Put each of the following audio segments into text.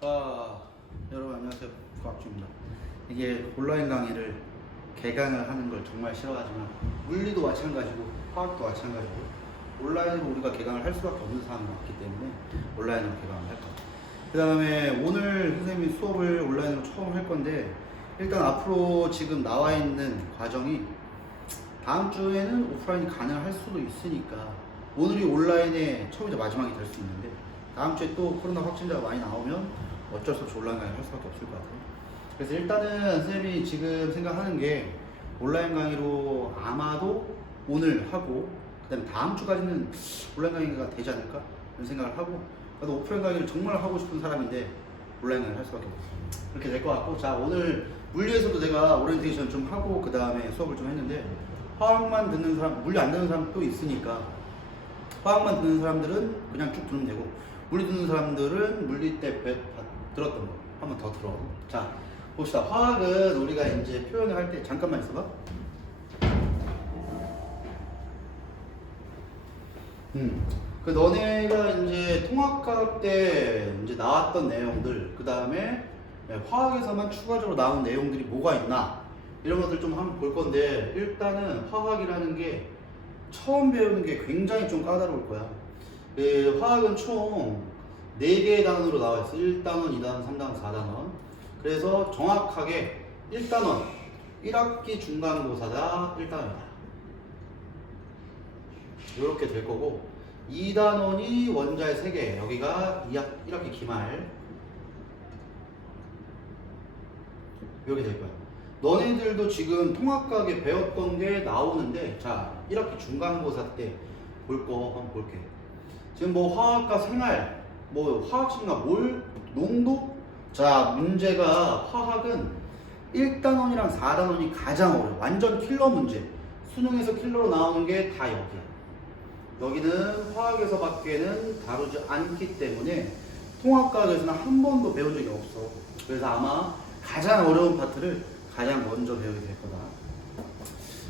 자, 여러분 안녕하세요. 곽주입니다. 이게 온라인 강의를 개강을 하는 걸 정말 싫어하지만 물리도 마찬가지고 화학도 마찬가지고 온라인으로 우리가 개강을 할 수밖에 없는 상황이 왔기 때문에 온라인으로 개강을 할 거예요. 그 다음에 오늘 선생님이 수업을 온라인으로 처음 할 건데 일단 앞으로 지금 나와 있는 과정이 다음 주에는 오프라인이 가능할 수도 있으니까 오늘이 온라인의 처음이자 마지막이 될 수 있는데 다음 주에 또 코로나 확진자가 많이 나오면 어쩔 수 없이 온라인 강의를 할 수밖에 없을 것 같아요. 그래서 일단은 선생님이 지금 생각하는 게 온라인 강의로 아마도 오늘 하고 그 다음에 다음 주까지는 온라인 강의가 되지 않을까 이런 생각을 하고 나도 오프라인 강의를 정말 하고 싶은 사람인데 온라인 강의를 할 수밖에 없어요. 그렇게 될 것 같고 자 오늘 물리에서도 내가 오리엔테이션 좀 하고 그 다음에 수업을 좀 했는데 화학만 듣는 사람, 물리 안 듣는 사람 또 있으니까 화학만 듣는 사람들은 그냥 쭉 들으면 되고 물리 듣는 사람들은 물리 때 들었던 거 한 번 더 들어. 자 봅시다. 화학은 우리가 이제 표현을 할 때 잠깐만 있어봐. 그 너네가 이제 통합과학 때 이제 나왔던 내용들 그 다음에 화학에서만 추가적으로 나온 내용들이 뭐가 있나 이런 것들 좀 한번 볼 건데 일단은 화학이라는 게 처음 배우는 게 굉장히 좀 까다로울 거야. 화학은 총 4개의 단원으로 나와 있어. 1단원, 2단원, 3단원, 4단원. 그래서 정확하게 1단원, 1학기 중간고사다 1단원이다. 이렇게 될 거고 2단원이 원자의 3개, 여기가 1학기 기말 이렇게 될 거야. 너네들도 지금 통합과학에 배웠던 게 나오는데 자 1학기 중간고사 때 볼 거 한번 볼게. 지금 뭐 화학과 생활 뭐 화학식과 몰 농도 자 문제가 화학은 1단원이랑 4단원이 가장 어려워. 완전 킬러 문제. 수능에서 킬러로 나오는 게 다 여기야. 여기는 화학에서 밖에는 다루지 않기 때문에 통합과학에서는 한 번도 배운 적이 없어. 그래서 아마 가장 어려운 파트를 가장 먼저 배우게 될 거다.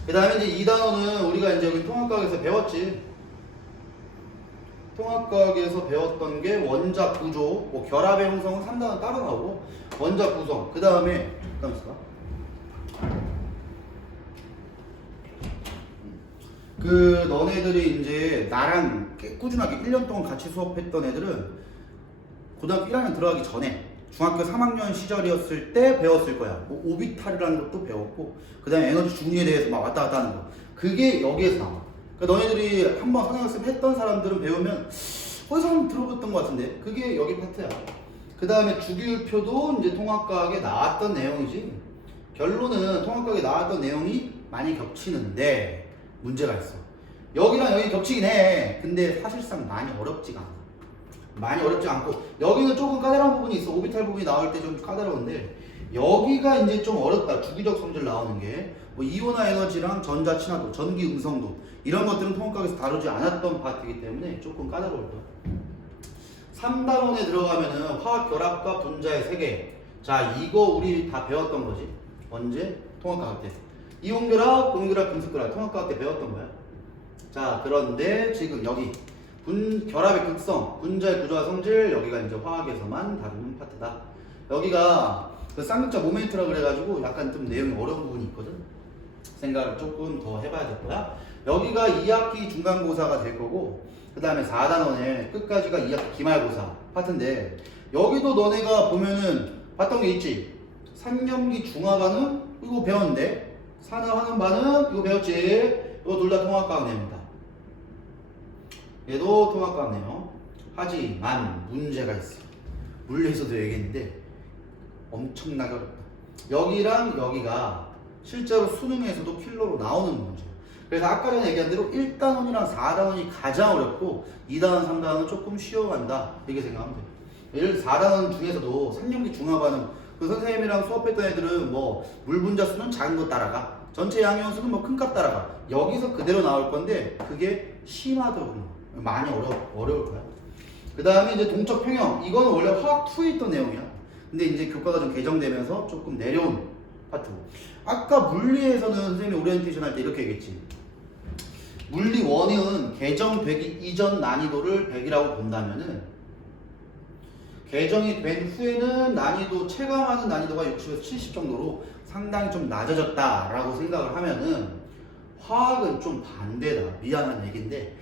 그 다음에 이제 2단원은 우리가 이제 여기 통합과학에서 배웠지. 통합과학에서 배웠던 게 원자 구조, 뭐 결합의 형성은 3단원 따로 나오고 원자 구성, 그 다음에 잠깐만 있어봐. 그 너네들이 이제 나랑 꾸준하게 1년 동안 같이 수업했던 애들은 고등학교 1학년 들어가기 전에 중학교 3학년 시절이었을 때 배웠을 거야. 뭐 오비탈이라는 것도 배웠고 그 다음에 에너지 중리에 대해서 막 왔다 갔다 하는 거 그게 여기에서 나와. 그러니까 너네들이 한번 성형학습 했던 사람들은 배우면 어디서 한번 들어봤던 것 같은데 그게 여기 파트야. 그 다음에 주기율표도 이제 통합과학에 나왔던 내용이지. 결론은 통합과학에 나왔던 내용이 많이 겹치는데 문제가 있어. 여기랑 여기 겹치긴 해. 근데 사실상 많이 어렵지가 않아. 많이 어렵지 않고 여기는 조금 까다로운 부분이 있어. 오비탈 부분이 나올 때 좀 까다로운데 여기가 이제 좀 어렵다. 주기적 성질 나오는 게 뭐 이온화 에너지랑 전자 친화도, 전기 음성도 이런 것들은 통합과학에서 다루지 않았던 파트이기 때문에 조금 까다로울 거야. 3단원에 들어가면은 화학 결합과 분자의 세계. 자 이거 우리 다 배웠던 거지. 언제? 통합과학 때. 이온 결합, 동결합, 금속 결합 통합과학 때 배웠던 거야. 자 그런데 지금 여기 결합의 극성, 분자의 구조와 성질 여기가 이제 화학에서만 다루는 파트다. 여기가 그 쌍극자 모멘트라 그래가지고 약간 좀 내용이 어려운 부분이 있거든. 생각을 조금 더 해봐야 될 거야. 여기가 2학기 중간고사가 될 거고 그 다음에 4단원에 끝까지가 2학기 기말고사 파트인데 여기도 너네가 보면은 봤던 게 있지. 산염기 중화반응 이거 배웠는데 산화하는 반응 이거 배웠지. 이거 둘 다 통합과학 내용이다. 얘도 통합과학 내용. 하지만 문제가 있어. 물리에서도 얘기했는데 엄청나게 어렵다. 여기랑 여기가 실제로 수능에서도 킬러로 나오는 문제. 그래서 아까 전에 얘기한 대로 1단원이랑 4단원이 가장 어렵고 2단원, 3단원은 조금 쉬워간다. 이렇게 생각하면 돼. 예를 들어 4단원 중에서도 산염기 중화반응 그 선생님이랑 수업했던 애들은 뭐 물 분자 수는 작은 거 따라가. 전체 양이온 수는 뭐 큰 값 따라가. 여기서 그대로 나올 건데 그게 심하더라고. 많이 어려울 거야. 그 다음에 이제 동적 평형. 이거는 원래 화학 2에 있던 내용이야. 근데 이제 교과가 좀 개정되면서 조금 내려온 파트고. 아까 물리에서는 선생님이 오리엔테이션 할 때 이렇게 얘기했지. 물리 1은 개정되기 이전 난이도를 100이라고 본다면은 개정이 된 후에는 난이도, 체감하는 난이도가 60에서 70 정도로 상당히 좀 낮아졌다라고 생각을 하면은 화학은 좀 반대다. 미안한 얘기인데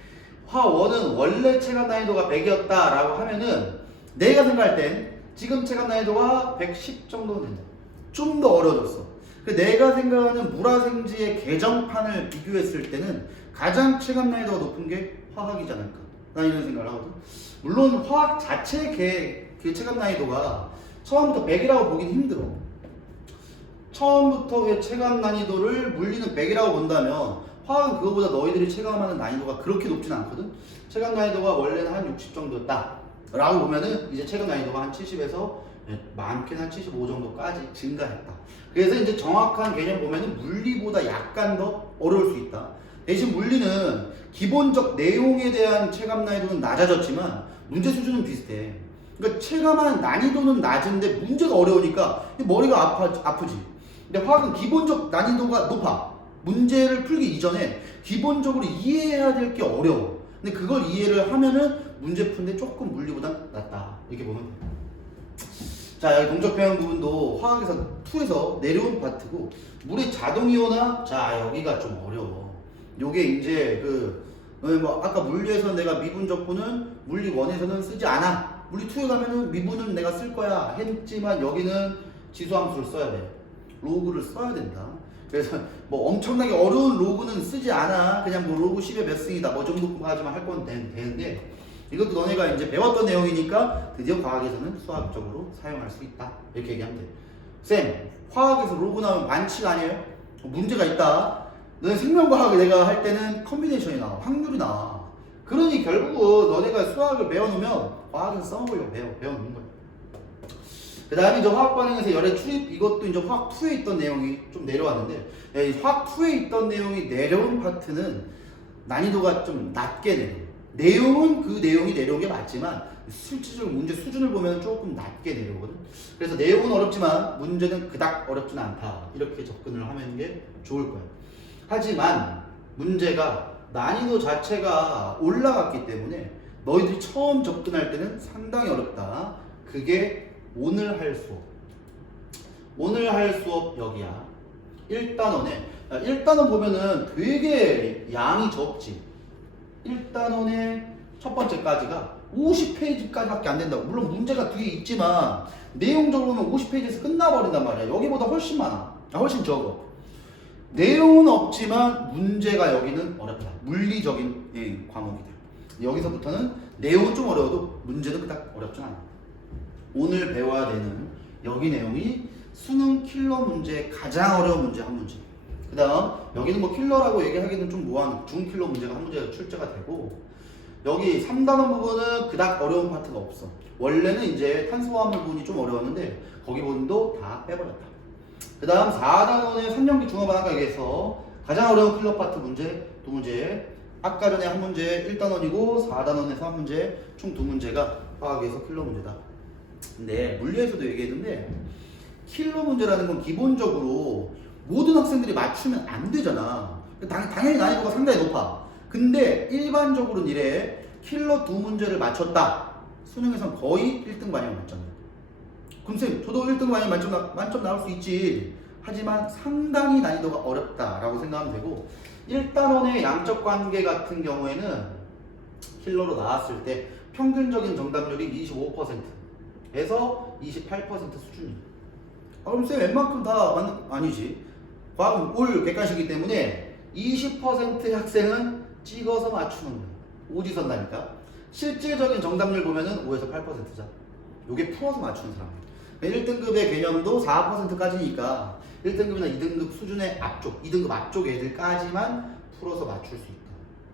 화1은 원래 체감 난이도가 100이었다라고 하면은 내가 생각할 땐 지금 체감 난이도가 110 정도 된다. 좀 더 어려워졌어. 내가 생각하는 물화생지의 개정판을 비교했을 때는 가장 체감 난이도가 높은 게 화학이지 않을까. 난 이런 생각을 하거든. 물론 화학 자체의 그 체감 난이도가 처음부터 100이라고 보긴 힘들어. 처음부터의 체감 난이도를 물리는 100이라고 본다면 화학은 그거보다 너희들이 체감하는 난이도가 그렇게 높진 않거든. 체감 난이도가 원래는 한 60 정도였다 라고 보면은 이제 체감 난이도가 한 70에서 많게는 한 75 정도까지 증가했다. 그래서 이제 정확한 개념 보면은 물리보다 약간 더 어려울 수 있다. 대신 물리는 기본적 내용에 대한 체감 난이도는 낮아졌지만 문제 수준은 비슷해. 그러니까 체감한 난이도는 낮은데 문제가 어려우니까 머리가 아프지. 근데 화학은 기본적 난이도가 높아. 문제를 풀기 이전에 기본적으로 이해해야 될 게 어려워. 근데 그걸 이해를 하면은 문제 푸는데 조금 물리보다 낫다. 이렇게 보면 돼. 자, 여기 동적 표현 부분도 화학에서 2에서 내려온 파트고 물의 자동이온화, 자 여기가 좀 어려워. 요게 이제 뭐 아까 물리에서 내가 미분 적분은 물리 1에서는 쓰지 않아. 물리 2에 가면은 미분은 내가 쓸 거야 했지만 여기는 지수함수를 써야 돼. 로그를 써야 된다. 그래서 뭐 엄청나게 어려운 로그는 쓰지 않아. 그냥 뭐 로그 10에 몇 승이다 뭐 정도까지만 할 건 되는데 이것도 너네가 이제 배웠던 내용이니까 드디어 과학에서는 수학적으로 사용할 수 있다. 이렇게 얘기하면 돼. 쌤, 화학에서 로그 나오면 반칙 아니에요? 문제가 있다. 너네 생명과학 내가 할 때는 컨비네이션이 나와. 확률이 나와. 그러니 결국은 너네가 수학을 배워놓으면 과학에서 써먹으려고 배워놓는 거야. 그 다음에 이제 화학 반응에서 열의 출입, 이것도 이제 화학 2에 있던 내용이 좀 내려왔는데, 이 화학 2에 있던 내용이 내려온 파트는 난이도가 좀 낮게 내려. 내용은 그 내용이 내려온 게 맞지만 실질적으로 문제 수준을 보면 조금 낮게 내려오거든. 그래서 내용은 어렵지만 문제는 그닥 어렵진 않다. 이렇게 접근을 하는 게 좋을 거야. 하지만 문제가 난이도 자체가 올라갔기 때문에 너희들이 처음 접근할 때는 상당히 어렵다. 그게 오늘 할 수업. 오늘 할 수업 여기야. 1단원에 1단원 보면은 되게 양이 적지. 1단원의 첫 번째까지가 50페이지까지밖에 안 된다고. 물론 문제가 뒤에 있지만 내용적으로 보면 50페이지에서 끝나버린단 말이야. 여기보다 훨씬 많아. 훨씬 적어. 내용은 없지만 문제가 여기는 어렵다. 물리적인 과목이다. 여기서부터는 내용은 좀 어려워도 문제는 그닥 어렵진 않아. 오늘 배워야 되는 여기 내용이 수능 킬러 문제, 가장 어려운 문제 한 문제. 그 다음 여기는 뭐 킬러라고 얘기하기는 좀 뭐한 중킬러 문제가 한 문제가 출제가 되고, 여기 3단원 부분은 그닥 어려운 파트가 없어. 원래는 이제 탄수화물 부분이 좀 어려웠는데 거기 부분도 다 빼버렸다. 그 다음 4단원의 3년기 중어반학과에서 가장 어려운 킬러 파트 문제 2문제. 아까 전에 한 문제 1단원이고 4단원에서 한 문제, 총 2문제가 화학에서 킬러 문제다. 근데 물리에서도 얘기했는데 킬러 문제라는 건 기본적으로 모든 학생들이 맞추면 안 되잖아. 당연히 난이도가 상당히 높아. 근데 일반적으로는 이래. 킬러 2문제를 맞췄다. 수능에선 거의 1등 반이면 맞잖아. 그럼 쌤, 저도 1등 반이면 만점 나올 수 있지. 하지만 상당히 난이도가 어렵다라고 생각하면 되고, 1단원의 양적 관계 같은 경우에는 킬러로 나왔을 때 평균적인 정답률이 25%에서 28% 수준이에요. 그럼 쌤 웬만큼 다 아니지. 과학은 올 객관식이기 때문에 20%의 학생은 찍어서 맞추는 거예요. 오지선 나니까. 실질적인 정답률 보면은 5에서 8%잖아. 요게 풀어서 맞추는 사람이에요. 1등급의 개념도 4%까지니까 1등급이나 2등급 수준의 앞쪽, 2등급 앞쪽 애들까지만 풀어서 맞출 수 있다.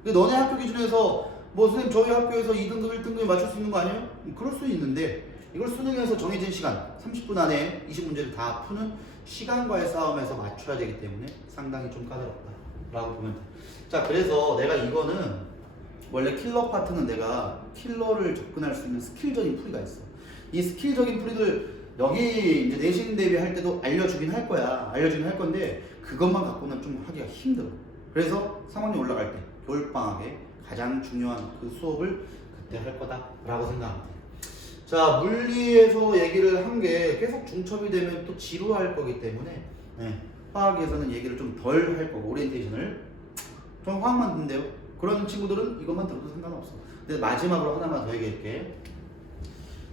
근데 너네 학교 기준에서 뭐 선생님 저희 학교에서 2등급, 1등급에 맞출 수 있는 거 아니에요? 그럴 수 있는데 이걸 수능에서 정해진 시간 30분 안에 20문제를 다 푸는 시간과의 싸움에서 맞춰야 되기 때문에 상당히 좀 까다롭다 라고 보면 돼. 자, 그래서 내가 이거는 원래 킬러 파트는 내가 킬러를 접근할 수 있는 스킬적인 풀이가 있어. 이 스킬적인 풀이를 여기 이제 내신 대비할 때도 알려주긴 할 거야. 알려주긴 할 건데 그것만 갖고는 좀 하기가 힘들어. 그래서 3학년 올라갈 때 겨울방학에 가장 중요한 그 수업을 그때 할 거다 라고 생각합니다. 자, 물리에서 얘기를 한 게 계속 중첩이 되면 또 지루할 거기 때문에 화학에서는 얘기를 좀 덜 할 거고 오리엔테이션을 좀 화학만 듣는데요. 그런 친구들은 이것만 들어도 상관없어. 근데 마지막으로 하나만 더 얘기할게.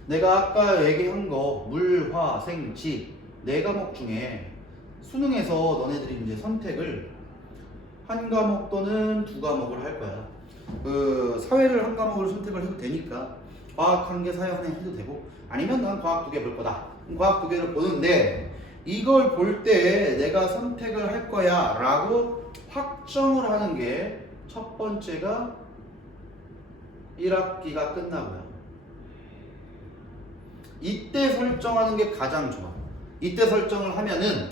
내가 아까 얘기한 거 물, 화, 생, 지 네 과목 중에 수능에서 너네들이 이제 선택을 한 과목 또는 두 과목을 할 거야. 그 사회를 한 과목으로 선택을 해도 되니까 과학 한 개, 사회 하나 해도 되고 아니면 난 과학 두 개 볼 거다. 과학 두 개를 보는데 이걸 볼 때 내가 선택을 할 거야 라고 확정을 하는 게 첫 번째가 1학기가 끝나고요. 이때 설정하는 게 가장 좋아. 이때 설정을 하면은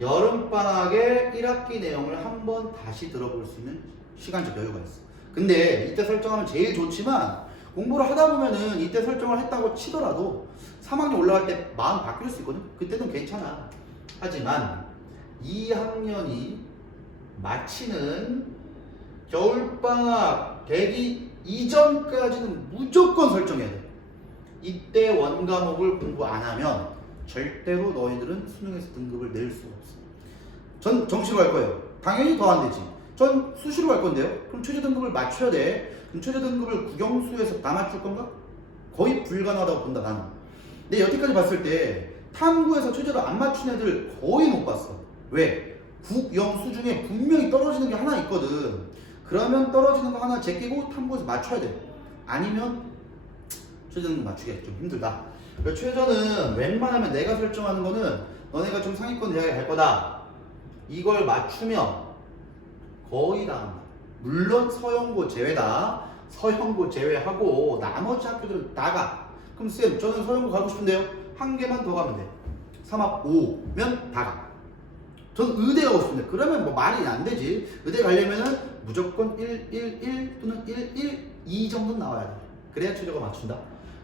여름방학에 1학기 내용을 한번 다시 들어볼 수 있는 시간적 여유가 있어. 근데 이때 설정하면 제일 좋지만 공부를 하다 보면은 이때 설정을 했다고 치더라도 3학년 올라갈 때 마음 바뀔 수 있거든. 그때는 괜찮아. 하지만 2학년이 마치는 겨울방학 되기 이전까지는 무조건 설정해야 돼. 이때 원과목을 공부 안 하면 절대로 너희들은 수능에서 등급을 낼 수가 없어. 전 정시로 할 거예요. 당연히 더 안 되지. 전 수시로 할 건데요. 그럼 최저 등급을 맞춰야 돼. 그럼 최저 등급을 국영수에서 다 맞출 건가? 거의 불가능하다고 본다 나는. 근데 여태까지 봤을 때 탐구에서 최저를 안 맞춘 애들 거의 못 봤어. 왜? 국영수 중에 분명히 떨어지는 게 하나 있거든. 그러면 떨어지는 거 하나 제끼고 탐구에서 맞춰야 돼. 아니면 최저 등급 맞추기 좀 힘들다. 최저는 웬만하면 내가 설정하는 거는 너네가 좀 상위권 대학에 갈 거다. 이걸 맞추면 거의 다 한다. 물론 서영고 제외다. 서영고 제외하고 나머지 학교들은 다 가. 그럼 쌤 저는 서영고 가고 싶은데요. 한 개만 더 가면 돼. 3합 5면 다 가. 저는 의대 가고 싶은데 그러면 뭐 말이 안 되지. 의대 가려면은 무조건 1, 1, 1 또는 1, 1, 2 정도는 나와야 돼. 그래야 최저가 맞춘다.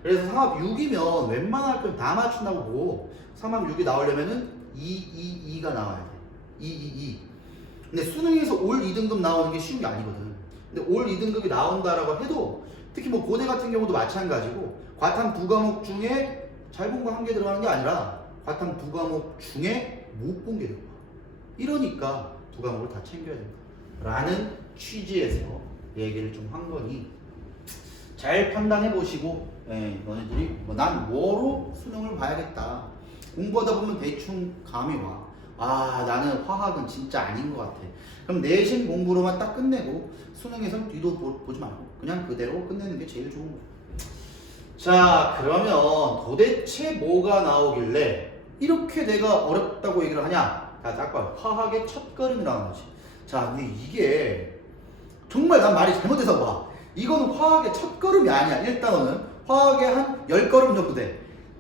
그래서 3합 6이면 웬만한 학교는 다 맞춘다고 보고 3합 6이 나오려면은 2, 2, 2가 나와야 돼. 2, 2, 2. 근데 수능에서 올 2등급 나오는 게 쉬운 게 아니거든. 근데 올 2등급이 나온다라고 해도 특히 뭐 고대 같은 경우도 마찬가지고 과탐 두 과목 중에 잘 본 거 한 개 들어가는 게 아니라 과탐 두 과목 중에 못 본 게 들어가. 이러니까 두 과목을 다 챙겨야 된다. 라는 취지에서 얘기를 좀 한 거니 잘 판단해 보시고 너네들이 난 뭐로 수능을 봐야겠다. 공부하다 보면 대충 감이 와. 아 나는 화학은 진짜 아닌 것 같아. 그럼 내신 공부로만 딱 끝내고 수능에선 뒤도 보지 말고 그냥 그대로 끝내는 게 제일 좋은 거야. 자 그러면 도대체 뭐가 나오길래 이렇게 내가 어렵다고 얘기를 하냐. 자 딱 봐. 화학의 첫걸음이라는 거지. 자 근데 이게 정말 난 말이 잘못해서 봐. 이거는 화학의 첫걸음이 아니야. 1단원은 화학의 한 10걸음 정도 돼.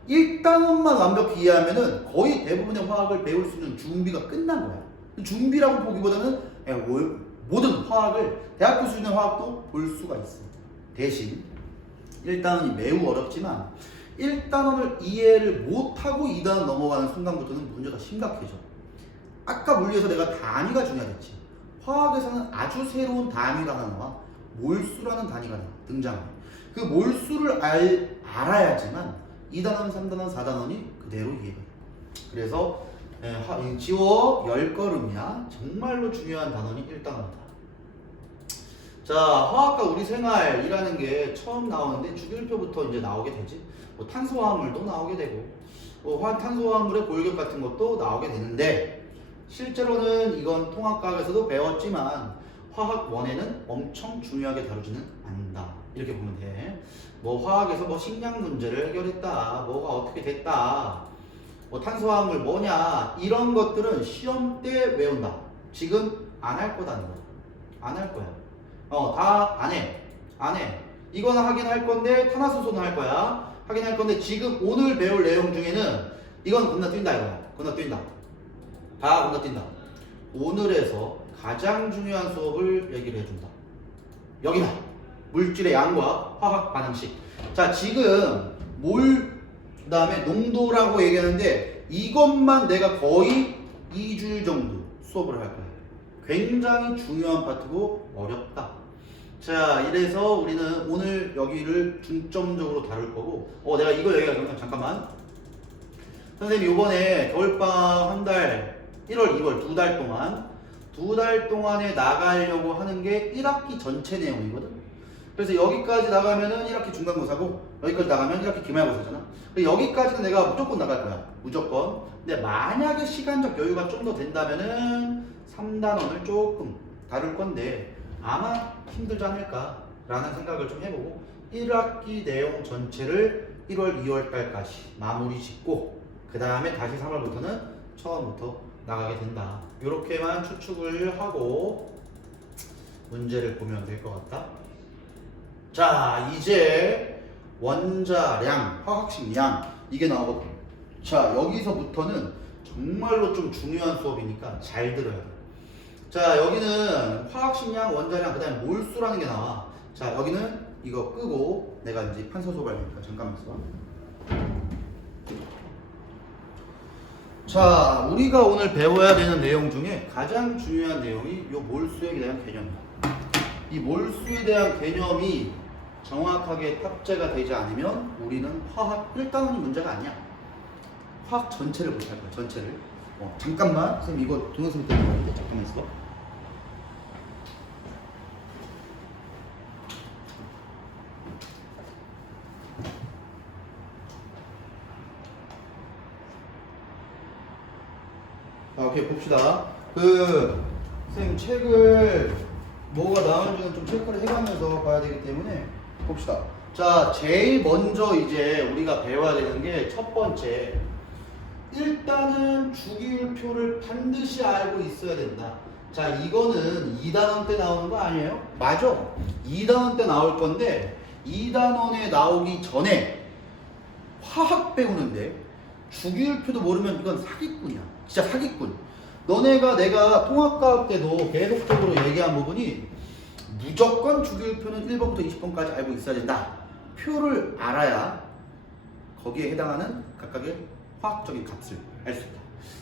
1단원만 완벽히 이해하면은 거의 대부분의 화학을 배울 수 있는 준비가 끝난 거야. 준비라고 보기보다는 모든 화학을 대학교 수준의 화학도 볼 수가 있어. 대신 1단원이 매우 어렵지만 1단원을 이해를 못하고 2단원 넘어가는 순간부터는 문제가 심각해져. 아까 물리에서 내가 단위가 중요하겠지. 화학에서는 아주 새로운 단위가 하나 나와. 몰수라는 단위가 등장해. 그 몰수를 알아야지만 2단원, 3단원, 4단원이 그대로 이해가 돼. 그래서 지워 10걸음이야. 정말로 중요한 단원이 1단원이다. 자, 화학과 우리 생활이라는 게 처음 나오는데 주기율표부터 이제 나오게 되지. 뭐 탄소화합물도 나오게 되고, 탄소화합물의 골격 같은 것도 나오게 되는데, 실제로는 이건 통합과학에서도 배웠지만 화학 원에는 엄청 중요하게 다루지는 않는다. 이렇게 보면 돼. 뭐 화학에서 뭐 식량 문제를 해결했다. 뭐가 어떻게 됐다. 뭐 탄소화합물 뭐냐. 이런 것들은 시험 때 외운다. 지금 안 할 거다는 거야. 안 할 거야. 다 안 해. 안 해. 이거는 하긴 할 건데 탄화수소는 할 거야. 하긴 할 건데 지금 오늘 배울 내용 중에는 이건 건너뛴다 이거야. 건너뛴다. 다 건너뛴다. 오늘에서 가장 중요한 수업을 얘기를 해준다. 여기다. 물질의 양과 화학 반응식. 자, 지금 그 다음에 농도라고 얘기하는데 이것만 내가 거의 2주일 정도 수업을 할 거야. 굉장히 중요한 파트고 어렵다. 자, 이래서 우리는 오늘 여기를 중점적으로 다룰 거고, 내가 이거 얘기하면 잠깐만. 선생님 이번에 겨울방학 한 달, 1월, 2월 두 달 동안에 나가려고 하는 게 1학기 전체 내용이거든. 그래서 여기까지 나가면은 1학기 중간고사고, 여기까지 나가면 1학기 기말고사잖아. 여기까지는 내가 무조건 나갈 거야. 무조건. 근데 만약에 시간적 여유가 좀 더 된다면은 3단원을 조금 다룰 건데 아마 힘들지 않을까 라는 생각을 좀 해보고 1학기 내용 전체를 1월, 2월 달까지 마무리 짓고 그 다음에 다시 3월부터는 처음부터 나가게 된다. 이렇게만 추측을 하고 문제를 보면 될 것 같다. 자, 이제 원자량, 화학식량 이게 나오거든. 자, 여기서부터는 정말로 좀 중요한 수업이니까 잘 들어야 돼. 자, 여기는 화학식량, 원자량, 그 다음에 몰수라는 게 나와. 자, 여기는 이거 끄고 내가 이제 판서 수업할 테니까 잠깐만 있어. 자, 우리가 오늘 배워야 되는 내용 중에 가장 중요한 내용이 이 몰수에 대한 개념이야. 이 몰수에 대한 개념이 정확하게 탑재가 되지 않으면 우리는 화학 1단원이 문제가 아니야. 화학 전체를 못할 거야, 전체를. 잠깐만, 선생님 이거 동영상 때문에 잠깐만 있어. 오케이, 봅시다. 선생님 책을 뭐가 나오는지는 좀 체크를 해가면서 봐야 되기 때문에 봅시다. 자, 제일 먼저 이제 우리가 배워야 되는 게 첫 번째. 일단은 주기율표를 반드시 알고 있어야 된다. 자, 이거는 2단원 때 나오는 거 아니에요? 맞아. 2단원 때 나올 건데 2단원에 나오기 전에 화학 배우는데 주기율표도 모르면 이건 사기꾼이야. 진짜 사기꾼. 너네가 내가 통합과학 때도 계속적으로 얘기한 부분이 무조건 주기율표는 1번부터 20번까지 알고 있어야 된다. 표를 알아야 거기에 해당하는 각각의 화학적인 값을 알 수 있다.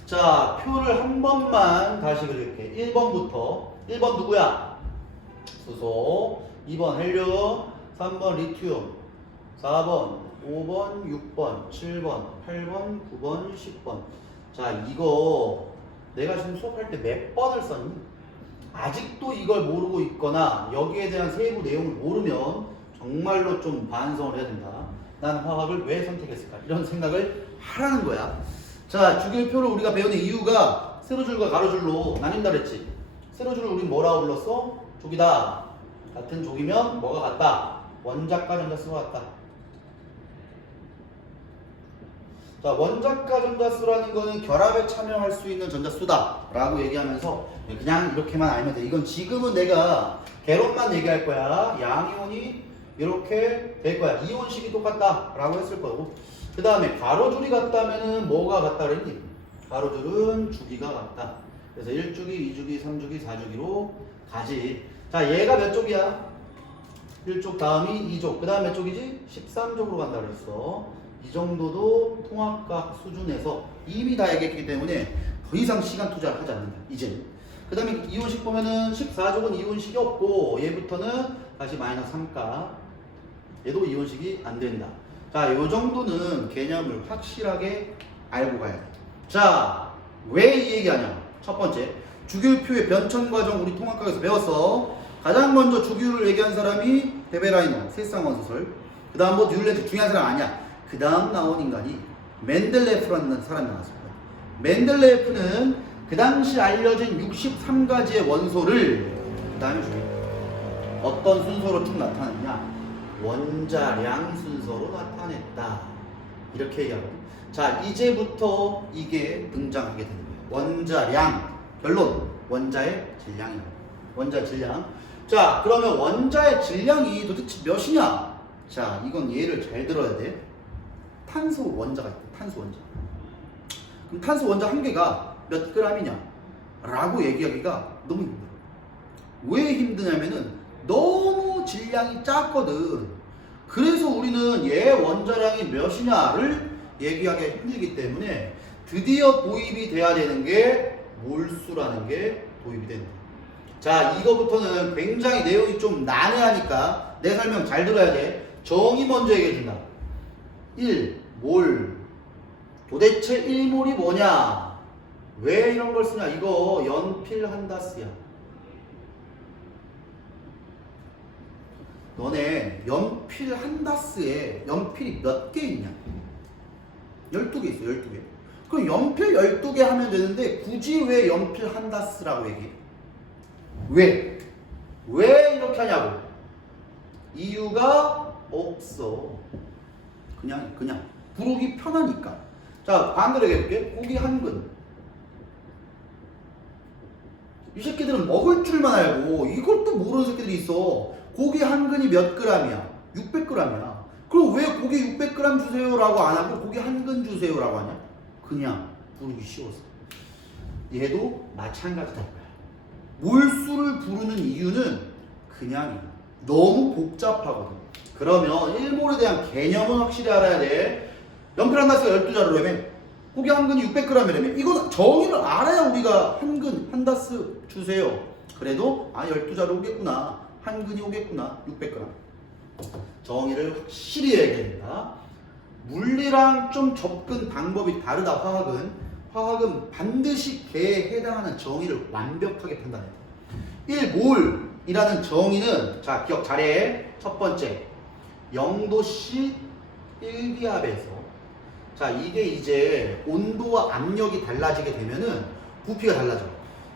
자, 표를 한 번만 다시 그릴게. 1번부터. 1번 누구야? 수소. 2번 헬륨. 3번 리튬. 4번, 5번, 6번, 7번, 8번, 9번, 10번. 자, 이거 내가 지금 수업할 때 몇 번을 썼니? 아직도 이걸 모르고 있거나 여기에 대한 세부 내용을 모르면 정말로 좀 반성을 해야 된다. 난 화학을 왜 선택했을까? 이런 생각을 하라는 거야. 자, 주기율표를 우리가 배우는 이유가 세로줄과 가로줄로 나뉜다 그랬지. 세로줄을 우린 뭐라고 불렀어? 족이다. 같은 족이면 뭐가 같다? 원자과 전자수가 같다. 자, 원자과 전자수라는 거는 결합에 참여할 수 있는 전자수다 라고 얘기하면서 그냥 이렇게만 알면 돼. 이건 지금은 내가 개론만 얘기할 거야. 양이온이 이렇게 될 거야. 이온식이 똑같다 라고 했을 거고, 그 다음에 가로줄이 같다면은 뭐가 같다 그랬니? 가로줄은 주기가 같다. 그래서 1주기, 2주기, 3주기, 4주기로 가지. 자, 얘가 몇 쪽이야? 1쪽 다음이 2쪽, 그 다음 몇 쪽이지? 13쪽으로 간다 그랬어. 이 정도도 통합과학 수준에서 이미 다 얘기했기 때문에 더 이상 시간 투자를 하지 않는다, 이제는. 그 다음에 이온식 보면은 14쪽은 이온식이 없고 얘부터는 다시 마이너스 3가, 얘도 이온식이 안 된다. 자, 요 정도는 개념을 확실하게 알고 가야 돼. 자, 왜 이 얘기하냐? 첫 번째, 주기율표의 변천 과정 우리 통합과학에서 배웠어. 가장 먼저 주기율을 얘기한 사람이 데베라이너, 세쌍원소설. 그 다음 뭐 뉴런트, 중요한 사람 아니야. 그 다음 나온 인간이 멘델레프라는 사람이 나왔습니다. 멘델레프는 그 당시 알려진 63가지의 원소를 그 다음에 어떤 순서로 쭉 나타냈냐? 원자량 순서로 나타냈다. 이렇게 얘기하거든요. 자, 이제부터 이게 등장하게 되는 거예요. 원자량. 결론. 원자의 질량이에요. 원자 질량. 자, 그러면 원자의 질량이 도대체 몇이냐? 자, 이건 예를 잘 들어야 돼. 탄소 원자가 있대. 탄소 원자. 그럼 탄소 원자 한 개가 몇 g이냐? 라고 얘기하기가 너무 힘들어. 왜 힘드냐면은 너무 질량이 작거든. 그래서 우리는 얘 원자량이 몇이냐를 얘기하기 힘들기 때문에 드디어 도입이 돼야 되는 게 몰수라는 게 도입이 된다. 자, 이거부터는 굉장히 내용이 좀 난해하니까 내 설명 잘 들어야 돼. 정의 먼저 얘기해준다. 1몰. 도대체 1몰이 뭐냐? 왜 이런 걸 쓰냐? 이거 연필한다스야. 너네 연필한다스에 연필이 몇 개 있냐? 12개 있어. 12개. 그럼 연필 12개 하면 되는데 굳이 왜 연필한다스라고 얘기해? 왜? 왜 이렇게 하냐고? 이유가 없어. 그냥 부르기 편하니까. 자, 반대로 얘기해볼게. 고기 한 근. 이 새끼들은 먹을 줄만 알고 이걸 또 모르는 새끼들이 있어. 고기 한 근이 몇 그램이야? 600g이야. 그럼 왜 고기 600g 주세요라고 안 하고 고기 한 근 주세요라고 하냐? 그냥 부르기 쉬워서. 얘도 마찬가지다. 몰수를 부르는 이유는 그냥 너무 복잡하거든. 그러면 1몰에 대한 개념은 확실히 알아야 돼. 연필한다스가 12자루라며 고기 한 근이 600g이라며 이건 정의를 알아야 우리가 한 근, 한 다스 주세요. 그래도 12자루 오겠구나. 한 근이 오겠구나. 600g. 정의를 확실히 해야 된다. 물리랑 좀 접근 방법이 다르다. 화학은 반드시 개에 해당하는 정의를 완벽하게 판단해야 돼. 1몰이라는 정의는 자 기억 잘해. 첫 번째 0도씨 1기압에서 자 이게 이제 온도와 압력이 달라지게 되면은 부피가 달라져.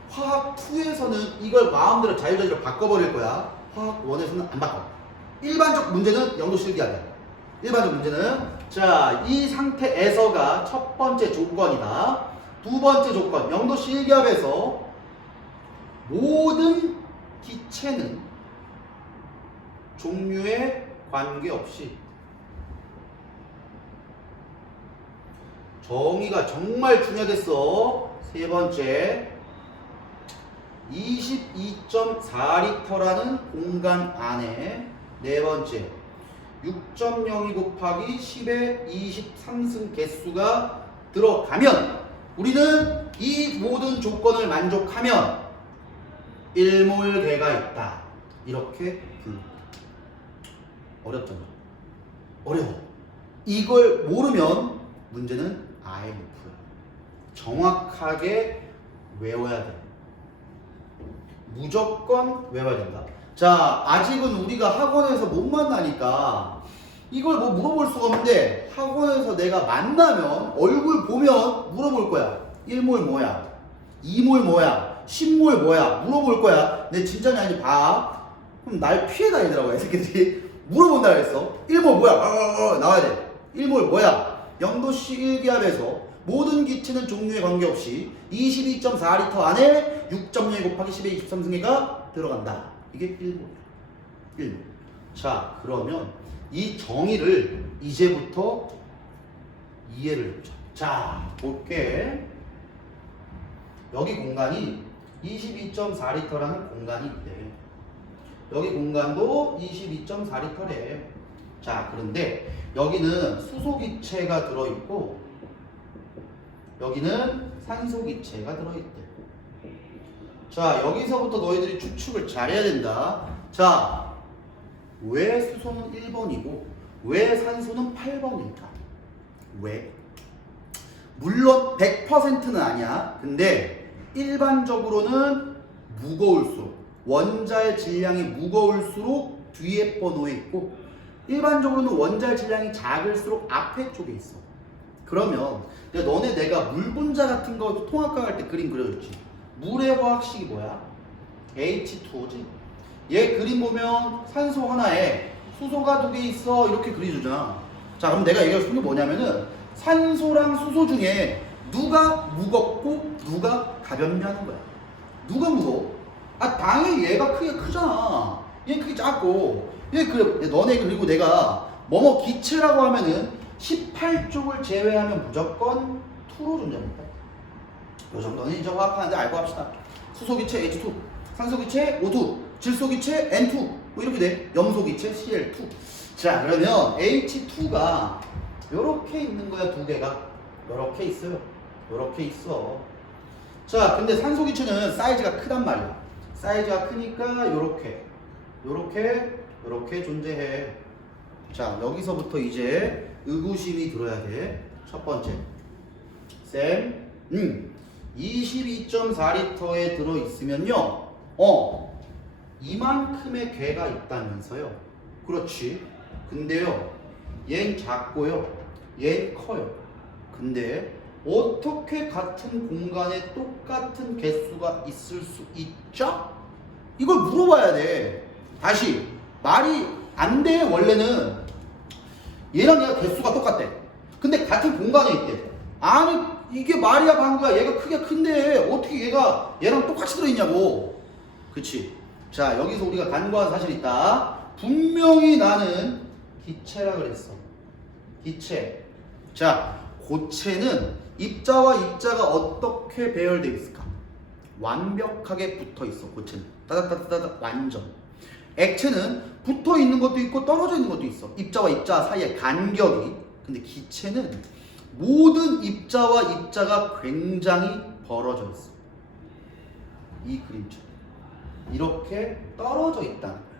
화학 2에서는 이걸 마음대로 자유자재로 바꿔버릴 거야. 화학 1에서는 안 바꿔. 일반적 문제는 0도씨 1기압이야. 일반적 문제는 자 이 상태에서가 첫 번째 조건이다. 두 번째 조건 0도씨 1기압에서 모든 기체는 종류에 관계없이 정의가 정말 중요했어. 세 번째 22.4L라는 공간 안에 네 번째 6.02 곱하기 10의 23승 개수가 들어가면 우리는 이 모든 조건을 만족하면 1몰계가 있다. 이렇게 불러. 어렵잖아. 어려워. 이걸 모르면 문제는 아예 못 풀어요. 정확하게 외워야 돼. 무조건 외워야 된다. 자, 아직은 우리가 학원에서 못 만나니까 이걸 뭐 물어볼 수가 없는데 학원에서 내가 만나면 얼굴 보면 물어볼 거야. 1몰 뭐야? 2몰 뭐야? 10몰 뭐야? 물어볼 거야. 내 진짜냐 아닌지 봐. 그럼 날 피해 다니더라고, 이 새끼들이. 물어본다 그랬어. 1몰 뭐야? 나와야 돼. 1몰 뭐야? 0도씨 1기압에서 모든 기체는 종류에 관계없이 22.4L 안에 6.02 곱하기 10의 23승계가 들어간다. 이게 1몰이야. 1몰. 자, 그러면 이 정의를 이제부터 이해를 해보자. 자, 볼게. 여기 공간이 22.4L라는 공간이 있대. 여기 공간도 22.4L래. 자, 그런데 여기는 수소기체가 들어있고 여기는 산소기체가 들어있대. 자, 여기서부터 너희들이 추측을 잘해야 된다. 자, 왜 수소는 1번이고 왜 산소는 8번일까? 왜? 물론 100%는 아니야. 근데 일반적으로는 무거울수록 원자의 질량이 무거울수록 뒤에 번호에 있고 일반적으로는 원자의 질량이 작을수록 앞에 쪽에 있어. 그러면 내가 물 분자 같은 거 통합과 할 때 그림 그려줬지. 물의 화학식이 뭐야? H2O지. 얘 그림 보면 산소 하나에 수소가 2개 있어. 이렇게 그려주잖아. 자, 그럼 내가 얘기할 수 있는 게 뭐냐면은 산소랑 수소 중에 누가 무겁고 누가 가볍냐는 거야. 누가 무거워? 당연히 얘가 크잖아. 얘 크기 작고. 얘 그래. 너네 그리고 내가 뭐뭐 기체라고 하면은 18쪽을 제외하면 무조건 2로 존재합니다. 요 정도는 이제 화학하는데 알고 합시다. 수소기체 H2, 산소기체 O2, 질소기체 N2 뭐 이렇게 돼. 염소기체 Cl2. 자, 그러면 H2가 요렇게 있는 거야. 2개가 요렇게 있어요. 요렇게 있어. 자, 근데 산소기체는 사이즈가 크단 말이야. 사이즈가 크니까 요렇게 존재해. 자, 여기서부터 이제 의구심이 들어야 돼. 첫 번째. 쌤, 22.4리터에 들어있으면요, 이만큼의 개가 있다면서요. 그렇지. 근데요, 얜 작고요, 얜 커요. 근데 어떻게 같은 공간에 똑같은 개수가 있을 수 있죠? 이걸 물어봐야 돼. 다시, 말이 안 돼. 원래는 얘랑 얘가 개수가 똑같대. 근데 같은 공간에 있대. 아니, 이게 말이야 방구야. 얘가 크게 큰데 어떻게 얘가 얘랑 똑같이 들어있냐고. 그치? 자, 여기서 우리가 간과한 사실이 있다. 분명히 나는 기체라 그랬어. 기체. 자, 고체는 입자와 입자가 어떻게 배열되어 있을까? 완벽하게 붙어 있어. 고체는 따다다다다 완전. 액체는 붙어 있는 것도 있고 떨어져 있는 것도 있어. 입자와 입자 사이의 간격이. 근데 기체는 모든 입자와 입자가 굉장히 벌어져 있어. 이 그림처럼 이렇게 떨어져 있다는 거야.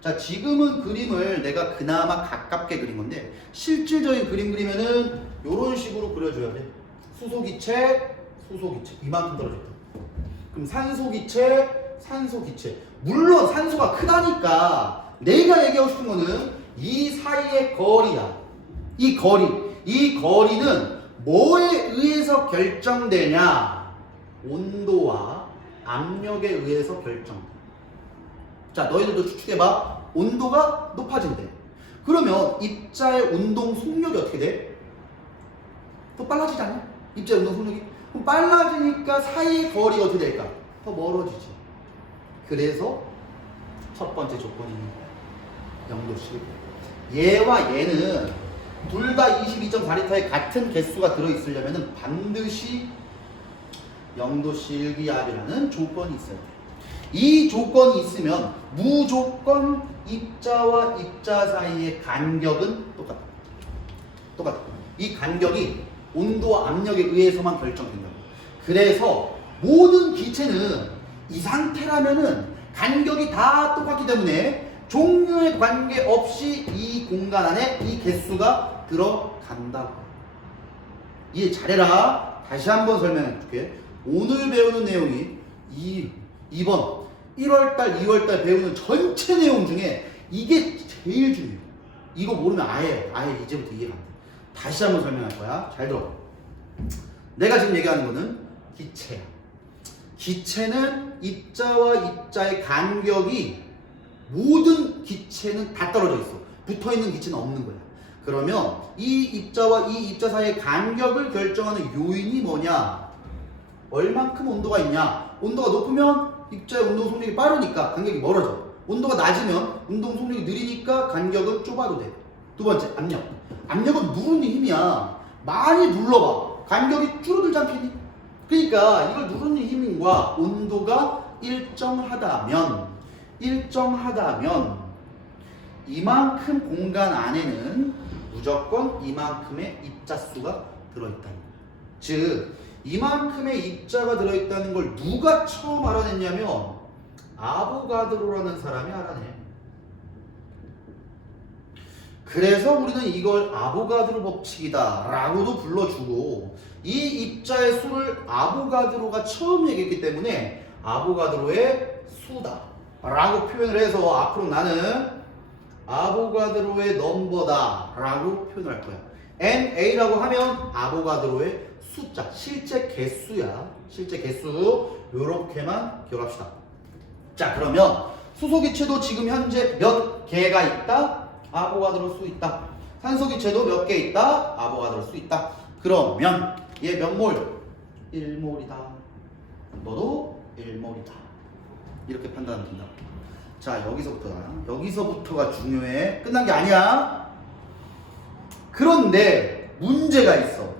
자, 지금은 그림을 내가 그나마 가깝게 그린 건데 실질적인 그림 그리면은 이런 식으로 그려줘야 돼. 수소기체, 수소기체 이만큼 떨어져 있다. 그럼 산소기체, 산소기체. 물론 산소가 크다니까 내가 얘기하고 싶은 거는 이 사이의 거리야. 이 거리는 뭐에 의해서 결정되냐? 온도와 압력에 의해서 결정돼. 자, 너희들도 추측해봐. 온도가 높아진대. 그러면 입자의 운동 속력이 어떻게 돼? 더 빨라지지 않냐? 입자의 운동 속력이? 그럼 빨라지니까 사이의 거리가 어떻게 될까? 더 멀어지지. 그래서 첫 번째 조건이 있는 거야. 0도씨. 얘와 얘는 둘 다 22.4리터에 같은 개수가 들어있으려면 반드시 0도씨 일기압이라는 조건이 있어야 돼. 이 조건이 있으면 무조건 입자와 입자 사이의 간격은 똑같아. 이 간격이 온도와 압력에 의해서만 결정된다고. 그래서 모든 기체는 이 상태라면은 간격이 다 똑같기 때문에 종류에 관계없이 이 공간 안에 이 개수가 들어간다고. 이해 잘해라. 다시 한번 설명해 줄게. 오늘 배우는 내용이 이번 1월달, 2월달 배우는 전체 내용 중에 이게 제일 중요해. 이거 모르면 아예 이제부터 이해가 안 돼. 다시 한번 설명할 거야. 잘 들어. 내가 지금 얘기하는 거는 기체야. 기체는 입자와 입자의 간격이 모든 기체는 다 떨어져 있어. 붙어있는 기체는 없는 거야. 그러면 이 입자와 이 입자 사이의 간격을 결정하는 요인이 뭐냐? 얼만큼 온도가 있냐? 온도가 높으면 입자의 운동 속력이 빠르니까 간격이 멀어져. 온도가 낮으면 운동 속력이 느리니까 간격은 좁아도 돼. 두 번째, 압력. 압력은 누르는 힘이야. 많이 눌러봐. 간격이 줄어들지 않겠니? 그러니까 이걸 누르는 힘과 온도가 일정하다면 이만큼 공간 안에는 무조건 이만큼의 입자수가 들어있다는 거야. 즉 이만큼의 입자가 들어있다는 걸 누가 처음 알아냈냐면 아보가드로라는 사람이 알아내. 그래서 우리는 이걸 아보가드로 법칙이다 라고도 불러주고, 이 입자의 수를 아보가드로가 처음 얘기했기 때문에 아보가드로의 수다 라고 표현을 해서 앞으로 나는 아보가드로의 넘버다 라고 표현할 거야. NA라고 하면 아보가드로의 숫자, 실제 개수야. 실제 개수. 요렇게만 기억합시다. 자, 그러면 수소기체도 지금 현재 몇 개가 있다? 아보가드로 수 있다. 산소기체도 몇 개 있다? 아보가드로 수 있다. 그러면 얘 몇 몰? 1몰이다. 너도 1몰이다. 이렇게 판단하면 된다. 자, 여기서부터가 중요해. 끝난 게 아니야. 그런데 문제가 있어.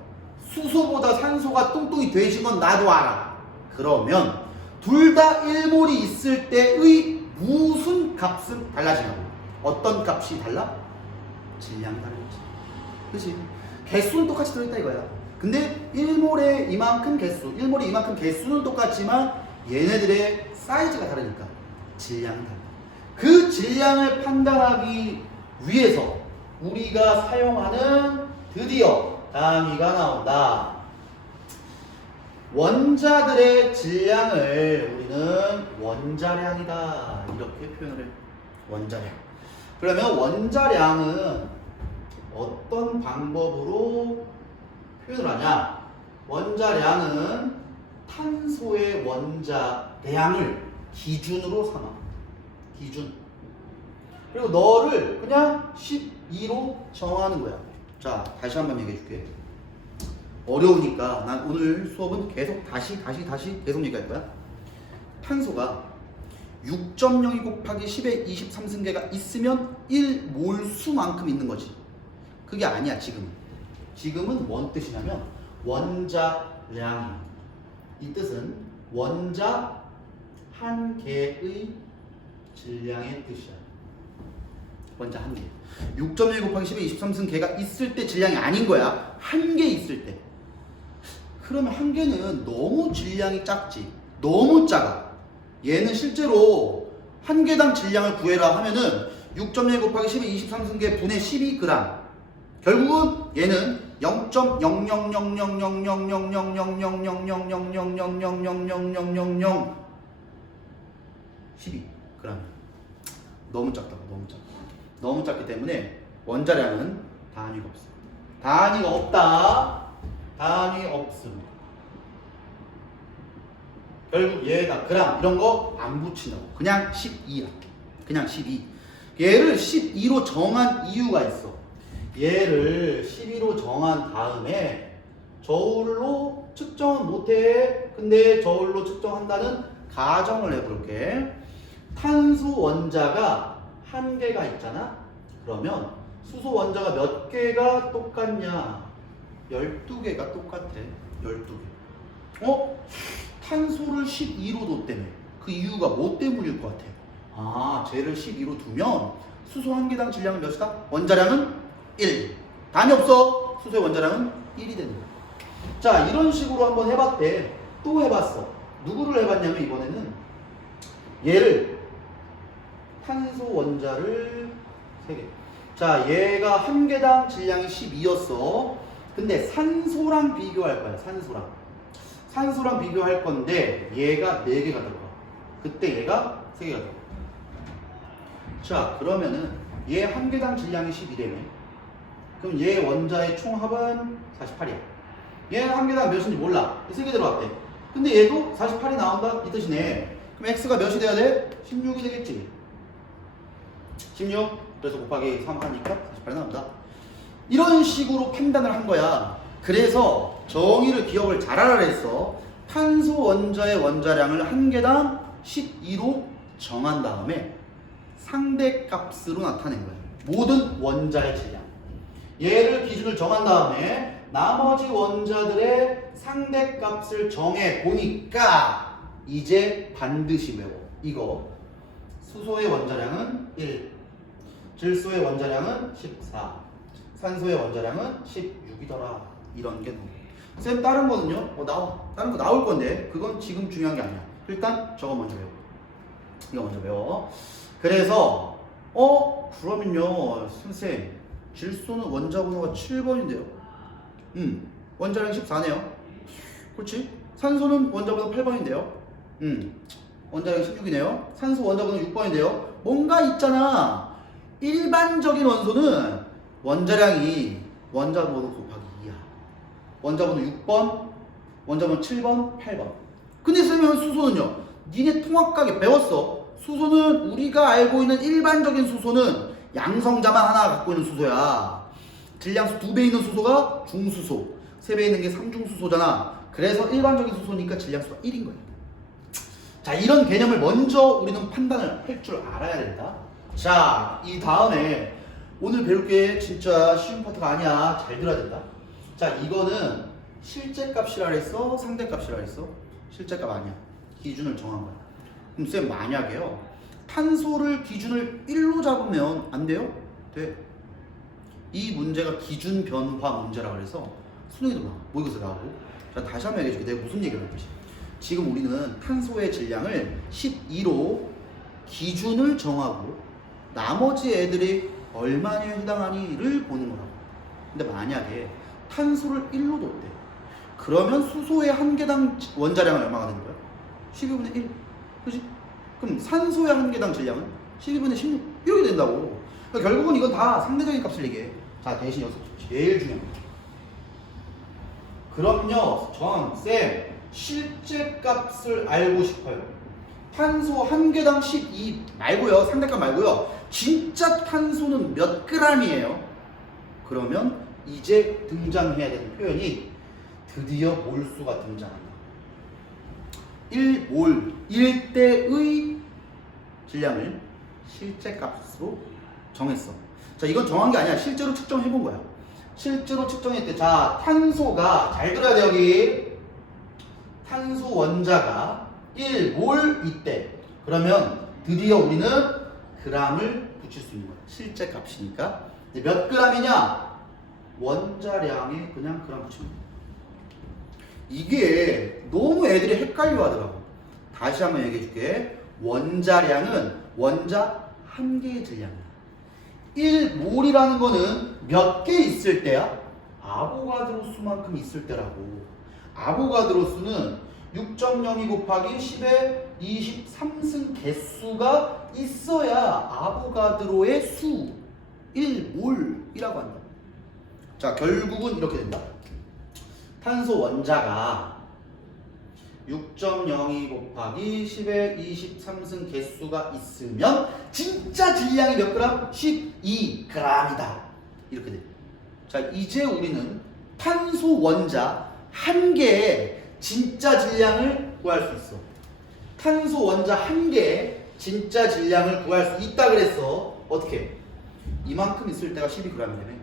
수소보다 산소가 뚱뚱이 되신 건 나도 알아. 그러면 둘 다 1몰이 있을 때의 무슨 값은 달라지냐고. 어떤 값이 달라? 질량이 다르겠지. 그치? 개수는 똑같이 들어있다 이거야. 근데 1몰에 이만큼 개수, 1몰에 이만큼 개수는 똑같지만 얘네들의 사이즈가 다르니까 질량이 달라. 그 질량을 판단하기 위해서 우리가 사용하는 드디어 다음이가 나온다. 원자들의 질량을 우리는 원자량이다 이렇게 표현을 해요. 원자량. 그러면 원자량은 어떤 방법으로 표현을 하냐? 원자량은 탄소의 원자량을 기준으로 삼아. 기준. 그리고 너를 그냥 12로 정하는 거야. 자, 다시 한번 얘기해 줄게. 어려우니까 난 오늘 수업은 계속 다시 계속 얘기할 거야. 탄소가 6.02 곱하기 10의 23승계가 있으면 1몰수만큼 있는 거지. 그게 아니야 지금은. 지금은 뭔 뜻이냐면 원자량. 이 뜻은 원자 한 개의 질량의 뜻이야. 원자 한 개. 6.1 곱하기 10의 23승계가 있을 때 질량이 아닌 거야. 한 개 있을 때. 그러면 한 개는 너무 질량이 작지. 너무 작아. 얘는 실제로 한 개당 질량을 구해라 하면은 6.1 곱하기 10의 23승계 분의 12g. 결국은 얘는 0.000000000000000000000000000 12g. 너무 작다고. 너무 작다. 너무 작기 때문에 원자량은 단위가 없어. 단위가 없다. 단위 없음. 결국 얘가 그람 이런 거 안 붙인다고. 그냥 12야. 그냥 12. 얘를 12로 정한 이유가 있어. 얘를 12로 정한 다음에 저울로 측정은 못해. 근데 저울로 측정한다는 가정을 해볼게. 탄소 원자가 한 개가 있잖아. 그러면 수소 원자가 몇 개가 똑같냐? 12개가 똑같아. 12개. 탄소를 12로 뒀다며. 그 이유가 뭐 때문일 것 같아? 아, 쟤를 12로 두면 수소 한 개당 질량은 몇이다? 원자량은 1. 단위 없어. 수소의 원자량은 1이 되는 거야. 자, 이런 식으로 한번 해봤대. 또 해봤어. 누구를 해봤냐면 이번에는 얘를 탄소 원자를 3개. 자, 얘가 한 개당 질량이 12였어. 근데 산소랑 비교할 거야. 산소랑 비교할 건데 얘가 4개가 들어가. 그때 얘가 3개가 들어가. 자, 그러면은 얘 한 개당 질량이 12래며. 그럼 얘 원자의 총합은 48이야. 얘는 한 개당 몇인지 몰라. 3개 들어갔대. 근데 얘도 48이 나온다 이 뜻이네. 그럼 x가 몇이 돼야 돼? 16이 되겠지. 16. 그래서 곱하기 3 하니까 48이 나온다. 이런 식으로 판단을 한 거야. 그래서 정의를 기억을 잘하라 했어. 탄소 원자의 원자량을 한 개당 12로 정한 다음에 상대값으로 나타낸 거야. 모든 원자의 질량. 얘를 기준을 정한 다음에 나머지 원자들의 상대값을 정해 보니까 이제 반드시 외워. 이거 수소의 원자량은 1, 질소의 원자량은 14, 산소의 원자량은 16이더라. 이런 게 나와. 쌤 다른 거는요? 나와. 다른 거 나올 건데 그건 지금 중요한 게 아니야. 일단 저거 먼저 외워. 이거 먼저 외워. 그래서 그러면요 선생님 질소는 원자 번호가 7번인데요. 원자량 14네요. 그렇지? 산소는 원자 번호 8번인데요. 원자량 16이네요. 산소 원자 번호 6번인데요. 뭔가 있잖아. 일반적인 원소는 원자량이 원자 번호 곱하기 2야. 원자 번호 6번, 원자 번호 7번, 8번. 근데 쌤은 수소는요. 니네 통합각에 배웠어. 수소는 우리가 알고 있는 일반적인 수소는 양성자만 하나 갖고 있는 수소야. 질량수 2배 있는 수소가 중수소, 3배 있는 게 삼중수소잖아. 그래서 일반적인 수소니까 질량수가 1인 거야. 자, 이런 개념을 먼저 우리는 판단을 할 줄 알아야 된다. 자, 이 다음에 오늘 배울 게 진짜 쉬운 파트가 아니야. 잘 들어야 된다. 자, 이거는 실제값이라 했어? 상대값이라 했어? 실제값 아니야. 기준을 정한 거야. 그럼 쌤 만약에요. 탄소를 기준을 1로 잡으면 안 돼요? 돼. 이 문제가 기준 변화 문제라 그래서 수능에도 나와. 모의고사 나오고. 자, 다시 한번 얘기해 줄게. 내가 무슨 얘기를 했지? 지금 우리는 탄소의 질량을 12로 기준을 정하고 나머지 애들이 얼마에 해당하니를 보는 거라고. 근데 만약에 탄소를 1로 뒀대. 그러면 수소의 한 개당 원자량은 얼마가 되는 거야? 12분의 1. 그지? 그럼 산소의 한 개당 질량은 12분의 16. 이렇게 된다고. 그러니까 결국은 이건 다 상대적인 값을 얘기해. 자, 대신 여기서 제일 중요한 거. 그럼요, 쌤, 실제 값을 알고 싶어요. 탄소 한 개당 12 말고요, 상대값 말고요. 진짜 탄소는 몇 g이에요? 그러면 이제 등장해야 되는 표현이 드디어 몰수가 등장한다. 1몰, 1대의 질량을 실제 값으로 정했어. 자, 이건 정한 게 아니야. 실제로 측정해 본 거야. 실제로 측정했대. 자, 탄소가, 잘 들어야 돼, 여기. 탄소 원자가 1몰 있대. 그러면 드디어 우리는 g을 붙일 수 있는 거야. 실제 값이니까. 이제 몇 g이냐? 원자량에 그냥 g 붙이면 돼. 이게 너무 애들이 헷갈려 하더라고. 다시 한번 얘기해 줄게. 원자량은 원자 한 개의 질량이야. 1몰이라는 거는 몇 개 있을 때야? 아보가드로 수만큼 있을 때라고. 아보가드로 수는 6.02 곱하기 10의 23승 개수가 있어야 아보가드로의 수 1몰이라고 한다. 자, 결국은 이렇게 된다. 탄소 원자가 6.02 곱하기 10의 23승 개수가 있으면 진짜 질량이 몇 그램? 12g이다. 이렇게 돼. 자, 이제 우리는 탄소 원자 한 개의 진짜 질량을 구할 수 있어. 탄소 원자 한 개의 진짜 질량을 구할 수 있다 그랬어. 어떻게? 이만큼 있을 때가 12g이라며.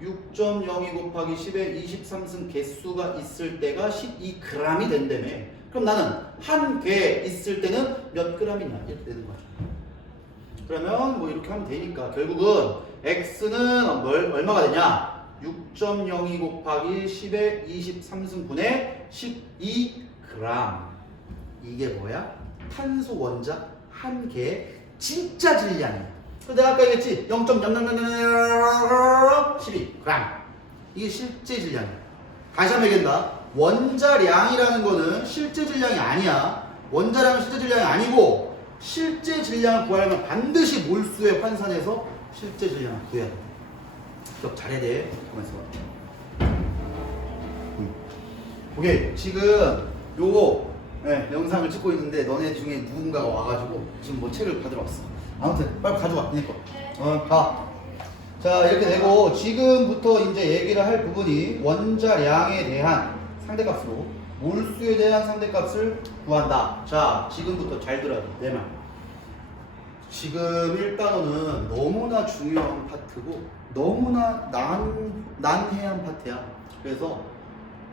6.02 곱하기 10의 23승 개수가 있을 때가 12g이 된다며. 그럼 나는 한 개 있을 때는 몇 g이냐 이렇게 되는 거야. 그러면 뭐 이렇게 하면 되니까 결국은 x는 얼마가 되냐? 6.02 곱하기 10의 23승분의 12g. 이게 뭐야? 탄소 원자 한 개의 진짜 질량이야. 내가 아까 얘기했지? 0.0012g. 이게 실제 질량이야. 다시 한번 얘기한다. 원자량이라는 거는 실제 질량이 아니야. 원자량은 실제 질량이 아니고 실제 질량을 구하려면 반드시 몰수에 환산해서 실제 질량을 구해야 돼. 기억 잘해야 돼. 가만있어 봐. 오케이. 지금 요거 영상을 찍고 있는데 너네 중에 누군가가 와가지고 지금 뭐 책을 받으러 왔어. 아무튼 빨리 가져와. 니네 거. 가. 자, 이렇게 되고 지금부터 이제 얘기를 할 부분이 원자량에 대한 상대값으로 몰수에 대한 상대값을 구한다. 자, 지금부터 잘 들어야 돼. 내 말. 지금 일단은 너무나 중요한 파트고 너무나 난해한 파트야. 그래서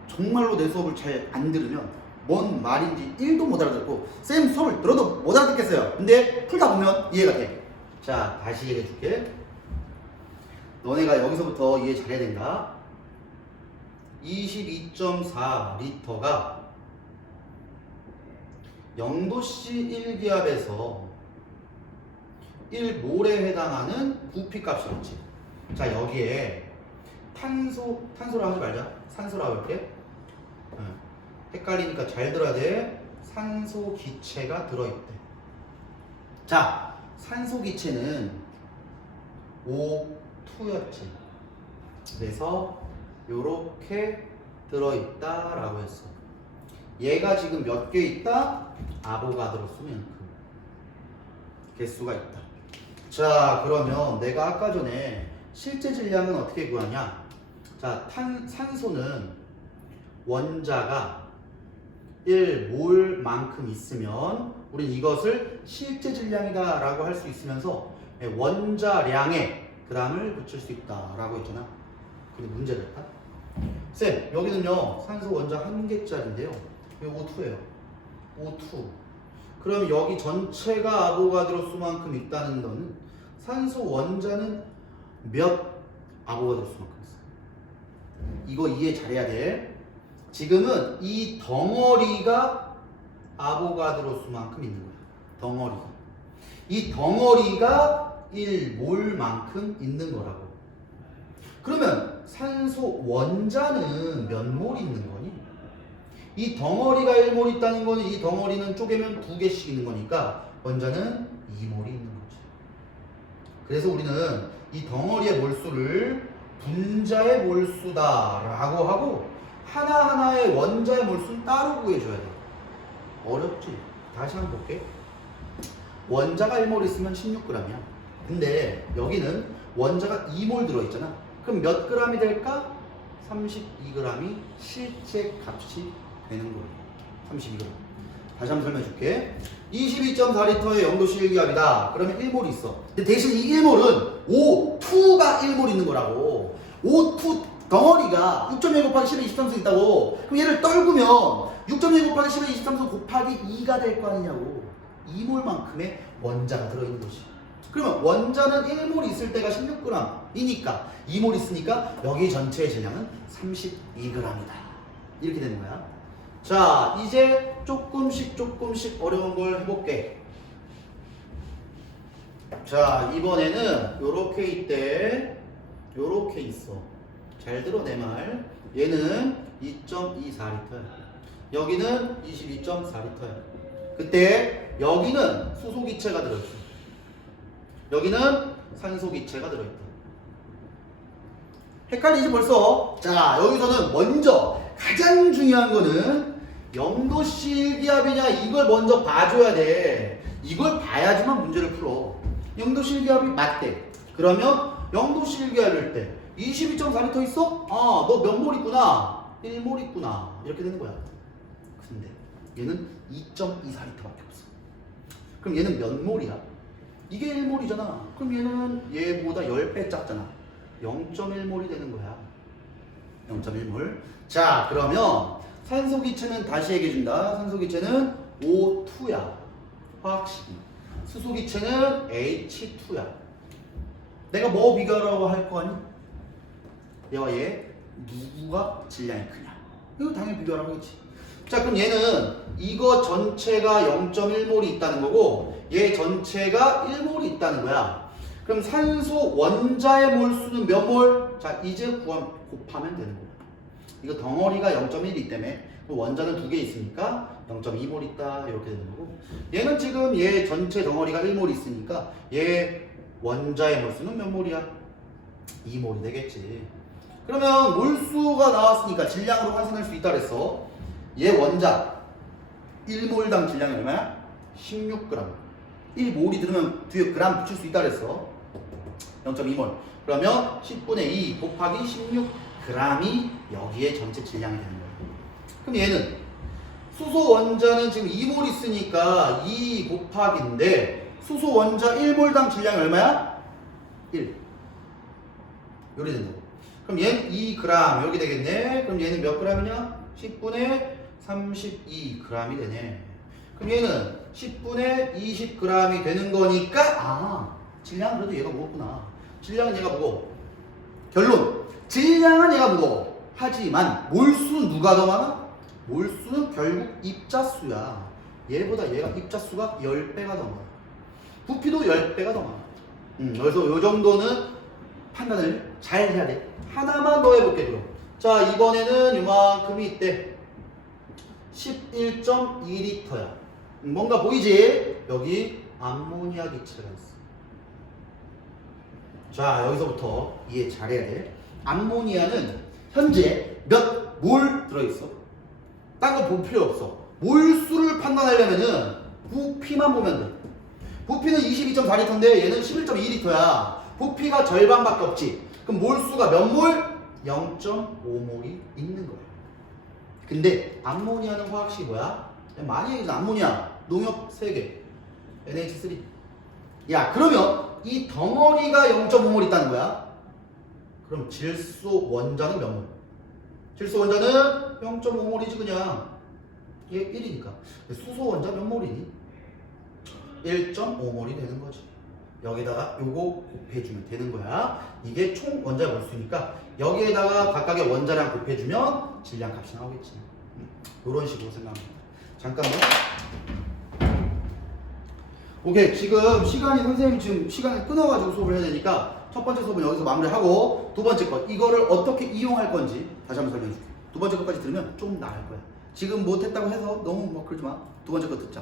정말로 내 수업을 잘 안 들으면 뭔 말인지 1도 못 알아듣고 쌤 수업을 들어도 못 알아듣겠어요. 근데 풀다 보면 이해가 돼. 자, 다시 얘기해 줄게. 너네가 여기서부터 이해 잘해야 된다. 22.4 리터가 0도씨 1기압에서 1몰에 해당하는 부피값이었지. 자, 여기에 탄소라 하지 말자. 산소라고 할게. 헷갈리니까 잘 들어야 돼. 산소 기체가 들어있대. 자, 산소 기체는 O2였지. 그래서 요렇게 들어있다라고 했어. 얘가 지금 몇 개 있다? 아보가드로 수만큼 개수가 있다. 자, 그러면 내가 아까 전에 실제 질량은 어떻게 구하냐? 자, 산소는 원자가 1몰만큼 있으면 우린 이것을 실제 질량이다 라고 할 수 있으면서 원자량에 g을 붙일 수 있다 라고 했잖아. 근데 문제가 있다. 쌤, 여기는요 산소 원자 한 개짜리인데요, 이거 O2예요. O2. 그럼 여기 전체가 아보가드로 수만큼 있다는 거는 산소 원자는 몇 아보가드로 수만큼 있어? 이거 이해 잘해야 돼. 지금은 이 덩어리가 아보가드로 수만큼 있는 거야. 덩어리가. 이 덩어리가 1몰만큼 있는 거라고. 그러면 산소 원자는 몇 몰 있는 거니? 이 덩어리가 1몰 있다는 거는 이 덩어리는 쪼개면 2개씩 있는 거니까 원자는 2몰이 있는 거지. 그래서 우리는 이 덩어리의 몰수를 분자의 몰수다라고 하고 하나하나의 원자의 몰수는 따로 구해줘야 돼. 어렵지? 다시 한번 볼게. 원자가 1몰 있으면 16g이야. 근데 여기는 원자가 2몰 들어있잖아. 그럼 몇 g이 될까? 32g이 실제 값이 되는 거예요. 32g. 다시 한번 설명해 줄게. 22.4L의 영도실 기압이다. 그러면 1몰이 있어. 근데 대신 이 1몰은 O2가 1몰 있는 거라고. O2 덩어리가 6.1 곱하기 10의 23수 있다고. 그럼 얘를 떨구면 6.1 곱하기 10의 23수 곱하기 2가 될 거 아니냐고. 2몰만큼의 원자가 들어있는 것이. 그러면 원자는 1몰 있을 때가 16g이니까 2몰 있으니까 여기 전체의 질량은 32g이다. 이렇게 되는 거야. 자, 이제 조금씩 어려운 걸 해볼게. 자, 이번에는 요렇게 있대. 요렇게 있어. 잘 들어 내 말. 얘는 2.24L야. 여기는 22.4L야. 그때 여기는 수소기체가 들어있어. 여기는 산소기체가 들어있다. 헷갈리지 벌써? 자, 여기서는 먼저 가장 중요한 거는 영도실 기압이냐 이걸 먼저 봐줘야 돼. 이걸 봐야지만 문제를 풀어. 영도실 기압이 맞대. 그러면 영도실 기압일 때 22.4L 있어? 아, 너 몇 몰 있구나? 1몰 있구나. 이렇게 되는 거야. 근데 얘는 2.24L밖에 없어. 그럼 얘는 몇 몰이야? 이게 1몰이잖아. 그럼 얘는 얘보다 10배 작잖아. 0.1몰이 되는 거야. 0.1몰. 자, 그러면 산소기체는 다시 얘기해준다. 산소기체는 O2야. 화학식이. 수소기체는 H2야. 내가 뭐 비교하라고 할 거 아니? 얘와 얘 누구가 질량이 크냐? 이거 당연히 비교하라고 하겠지. 자, 그럼 얘는 이거 전체가 0.1몰이 있다는 거고 얘 전체가 1몰이 있다는 거야. 그럼 산소 원자의 몰수는 몇 몰? 자, 이제 곱하면 되는 거야. 이거 덩어리가 0.1이기 때문에 원자는 2개 있으니까 0.2몰 있다 이렇게 되는 거고 얘는 지금 얘 전체 덩어리가 1몰 있으니까 얘 원자의 몰수는 몇 몰이야? 2몰이 되겠지. 그러면 몰수가 나왔으니까 질량으로 환산할 수 있다 그랬어. 얘 원자 1몰당 질량이 얼마야? 16g. 1몰이 들으면 뒤에 그램 붙일 수 있다 그랬어. 0.2몰. 그러면 10분의 2 곱하기 16g이 여기에 전체 질량이 되는 거야. 그럼 얘는 수소 원자는 지금 2몰 있으니까 2 곱하기인데 수소 원자 1몰당 질량이 얼마야? 1. 요리 된다고. 그럼 얘는 2g 여기 되겠네. 그럼 얘는 몇 g이냐? 10분의 32g이 되네. 그럼 얘는 10분의 20g이 되는 거니까 아, 질량은 그래도 얘가 무겁구나. 질량은 얘가 무거워. 결론. 질량은 얘가 무거워. 하지만 몰수는 누가 더 많아? 몰수는 결국 입자수야. 얘보다 얘가 입자수가 10배가 더 많아. 부피도 10배가 더 많아. 그래서 요 정도는 판단을 잘 해야 돼. 하나만 더 해볼게 그럼. 자, 이번에는 요만큼이 있대. 11.2L야. 뭔가 보이지? 여기 암모니아 기체가 있어. 자, 여기서부터 이해 잘해야 돼. 암모니아는 현재 몇 몰 들어있어? 딴 거 볼 필요 없어. 몰수를 판단하려면은 부피만 보면 돼. 부피는 22.4L인데 얘는 11.2L야. 부피가 절반밖에 없지. 그럼 몰수가 몇 몰? 0.5몰이 있는 거야. 근데 암모니아는 화학식이 뭐야? 많이 얘기하잖아. 암모니아 농협 3개 NH3. 야, 그러면 이 덩어리가 0.5몰 있다는 거야. 그럼 질소 원자는 몇 몰? 질소 원자는 0.5몰이지 그냥. 얘 1이니까. 수소 원자 몇 몰이니? 1.5몰이 되는 거지. 여기다가 요거 곱해주면 되는 거야. 이게 총 원자의 몰수니까 여기에다가 각각의 원자량 곱해주면 질량 값이 나오겠지. 이런 식으로 생각합니다. 잠깐만. 오케이, 지금 시간이 선생님 지금 시간을 끊어가지고 수업을 해야 되니까 첫 번째 수업은 여기서 마무리하고 두 번째 것 이거를 어떻게 이용할 건지 다시 한번 설명해 줄게. 두 번째 것까지 들으면 좀 나을 거야. 지금 못했다고 해서 너무 막 그러지 마. 두 번째 거 듣자.